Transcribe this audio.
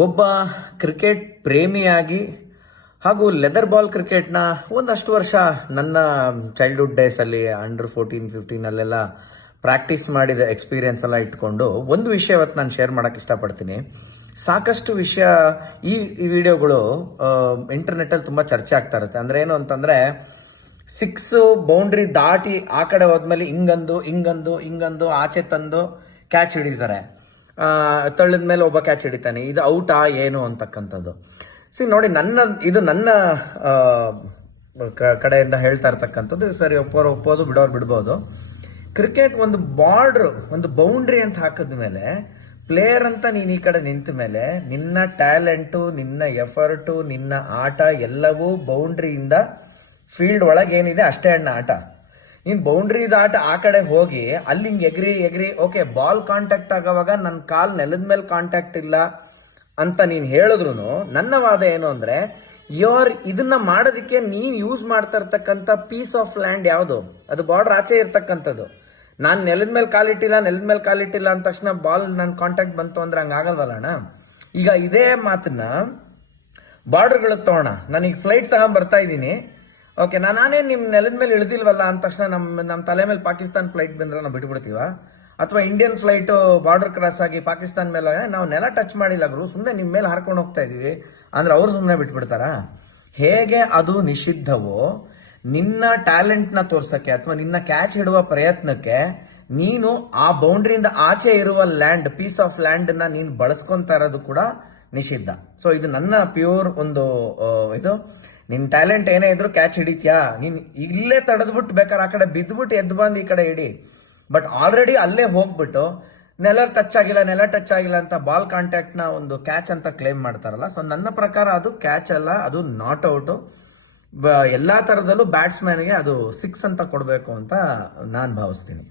ಒಬ್ಬ ಕ್ರಿಕೆಟ್ ಪ್ರೇಮಿಯಾಗಿ ಹಾಗೂ leather ball ಕ್ರಿಕೆಟ್ನ ಒಂದಷ್ಟು ವರ್ಷ ನನ್ನ ಚೈಲ್ಡ್ಹುಡ್ ಡೇಸಲ್ಲಿ ಅಂಡರ್ 14-15 ಅಲ್ಲೆಲ್ಲ ಪ್ರಾಕ್ಟೀಸ್ ಮಾಡಿದ ಎಕ್ಸ್ಪೀರಿಯನ್ಸ್ ಎಲ್ಲ ಇಟ್ಕೊಂಡು ಒಂದು ವಿಷಯ ಇವತ್ತು ನಾನು ಶೇರ್ ಮಾಡೋಕ್ಕೆ ಇಷ್ಟಪಡ್ತೀನಿ. ಸಾಕಷ್ಟು ವಿಷಯ ಈ ವಿಡಿಯೋಗಳು ಇಂಟರ್ನೆಟ್ಟಲ್ಲಿ ತುಂಬ ಚರ್ಚೆ ಆಗ್ತಾ ಇರುತ್ತೆ. ಅಂದರೆ ಏನು ಅಂತಂದರೆ 6 ಬೌಂಡ್ರಿ ದಾಟಿ ಆ ಕಡೆ ಹೋದ್ಮೇಲೆ ಹಿಂಗಂದು ಆಚೆ ತಂದು ಕ್ಯಾಚ್ ಹಿಡಿತಾರೆ, ತಳ್ಳಿದ ಮೇಲೆ ಒಬ್ಬ ಕ್ಯಾಚ್ ಹಿಡಿತಾನೆ, ಇದು ಔಟಾ ಏನು ಅಂತಕ್ಕಂಥದ್ದು. ನೋಡಿ, ಇದು ನನ್ನ ಕಡೆಯಿಂದ ಹೇಳ್ತಾ ಇರ್ತಕ್ಕಂಥದ್ದು. ಸರಿ, ಒಪ್ಪೋದು ಬಿಡ್ಬೋದು. ಕ್ರಿಕೆಟ್ ಒಂದು ಬಾರ್ಡ್ರ್, ಒಂದು ಬೌಂಡ್ರಿ ಅಂತ ಹಾಕಿದ್ಮೇಲೆ, ಪ್ಲೇಯರ್ ಅಂತ ನೀನು ಈ ಕಡೆ ನಿಂತ ಮೇಲೆ ನಿನ್ನ ಟ್ಯಾಲೆಂಟು, ನಿನ್ನ ಎಫರ್ಟು, ನಿನ್ನ ಆಟ ಎಲ್ಲವೂ ಬೌಂಡ್ರಿಯಿಂದ ಫೀಲ್ಡ್ ಒಳಗೆ ಏನಿದೆ ಅಷ್ಟೇ ಅಣ್ಣ ಆಟ. ನೀನ್ ಬೌಂಡ್ರಿದ ಆಟ ಆ ಕಡೆ ಹೋಗಿ ಅಲ್ಲಿ ಹಿಂಗೆ ಎಗ್ರಿ ಓಕೆ, ಬಾಲ್ ಕಾಂಟ್ಯಾಕ್ಟ್ ಆಗೋವಾಗ ನನ್ನ ಕಾಲ್ ನೆಲದ ಮೇಲೆ ಕಾಂಟ್ಯಾಕ್ಟ್ ಇಲ್ಲ ಅಂತ ನೀನ್ ಹೇಳಿದ್ರು ನನ್ನ ವಾದ ಏನು ಅಂದ್ರೆ, ಇದನ್ನ ಮಾಡೋದಕ್ಕೆ ನೀನ್ ಯೂಸ್ ಮಾಡ್ತಾ ಇರ್ತಕ್ಕಂಥ ಪೀಸ್ ಆಫ್ ಲ್ಯಾಂಡ್ ಯಾವುದು, ಅದು ಬಾರ್ಡರ್ ಆಚೆ ಇರ್ತಕ್ಕಂಥದ್ದು. ನಾನು ನೆಲದ ಮೇಲೆ ಕಾಲಿಟ್ಟಿಲ್ಲ ಅಂದ ತಕ್ಷಣ ಬಾಲ್ ನನ್ನ ಕಾಂಟ್ಯಾಕ್ಟ್ ಬಂತು ಅಂದ್ರೆ ಹಂಗಾಗಲ್ವಲ್ಲ ಅಣ್ಣ. ಈಗ ಇದೇ ಮಾತನ್ನ ಬಾರ್ಡರ್ಗಳಿಗೆ ತಗೋಣ. ನಾನೀಗ ಫ್ಲೈಟ್ ತಗೊಂಡ್ ಬರ್ತಾ ಇದ್ದೀನಿ, ಓಕೆ, ನಾನೇ ನಿಮ್ ನೆಲದ ಮೇಲೆ ಇಳಿದಿಲ್ವಲ್ಲ ಅಂದ ತಕ್ಷಣ ನಮ್ಮ ತಲೆ ಮೇಲೆ ಪಾಕಿಸ್ತಾನ್ ಫ್ಲೈಟ್ ಬಂದ್ರೆ ನಾವು ಬಿಟ್ಬಿಡ್ತೀವ? ಅಥವಾ ಇಂಡಿಯನ್ ಫ್ಲೈಟ್ ಬಾರ್ಡರ್ ಕ್ರಾಸ್ ಆಗಿ ಪಾಕಿಸ್ತಾನ ಮೇಲೆ ನಾವು ನೆಲ ಟಚ್ ಮಾಡಿಲ್ಲ ಗುರು, ಸುಮ್ಮನೆ ನಿಮ್ಮ ಮೇಲೆ ಹಾರ್ಕೊಂಡು ಹೋಗ್ತಾ ಇದೀವಿ ಅಂದ್ರೆ ಅವ್ರು ಸುಮ್ಮನೆ ಬಿಟ್ಬಿಡ್ತಾರ? ಹೇಗೆ ಅದು ನಿಷಿದ್ಧವೋ, ನಿನ್ನ ಟ್ಯಾಲೆಂಟ್ನ ತೋರ್ಸಕ್ಕೆ ಅಥವಾ ನಿನ್ನ ಕ್ಯಾಚ್ ಹಿಡುವ ಪ್ರಯತ್ನಕ್ಕೆ ನೀನು ಆ ಬೌಂಡ್ರಿಯಿಂದ ಆಚೆ ಇರುವ ಲ್ಯಾಂಡ್, ಪೀಸ್ ಆಫ್ ಲ್ಯಾಂಡ್ ನ ನೀನು ಬಳಸ್ಕೊಂತ ಇರೋದು ಕೂಡ ನಿಷಿದ್ಧ. ಸೊ ಇದು ನನ್ನ ಪ್ಯೂರ್ ಒಂದು ಇದು. ನಿನ್ ಟ್ಯಾಲೆಂಟ್ ಏನೇ ಇದ್ರು ಕ್ಯಾಚ್ ಹಿಡಿತ್ಯಾ, ನೀನ್ ಇಲ್ಲೇ ತಡೆದ್ಬಿಟ್ಟು ಬೇಕಾದ್ರೆ ಆ ಕಡೆ ಬಿದ್ದ್ಬಿಟ್ಟು ಎದ್ದು ಬಂದು ಈ ಕಡೆ ಹಿಡಿ. ಬಟ್ ಆಲ್ರೆಡಿ ಅಲ್ಲೇ ಹೋಗ್ಬಿಟ್ಟು ನೆಲ ಟಚ್ ಆಗಿಲ್ಲ ಅಂತ ಬಾಲ್ ಕಾಂಟ್ಯಾಕ್ಟ್ ನ ಒಂದು ಕ್ಯಾಚ್ ಅಂತ ಕ್ಲೇಮ್ ಮಾಡ್ತಾರಲ್ಲ. ಸೊ ನನ್ನ ಪ್ರಕಾರ ಅದು ಕ್ಯಾಚ್ ಅಲ್ಲ, ಅದು ನಾಟ್ ಔಟ್. ಎಲ್ಲಾ ತರದಲ್ಲೂ ಬ್ಯಾಟ್ಸ್ಮನ್ಗೆ ಅದು 6 ಅಂತ ಕೊಡ್ಬೇಕು ಅಂತ ನಾನ್ ಭಾವಿಸ್ತೀನಿ.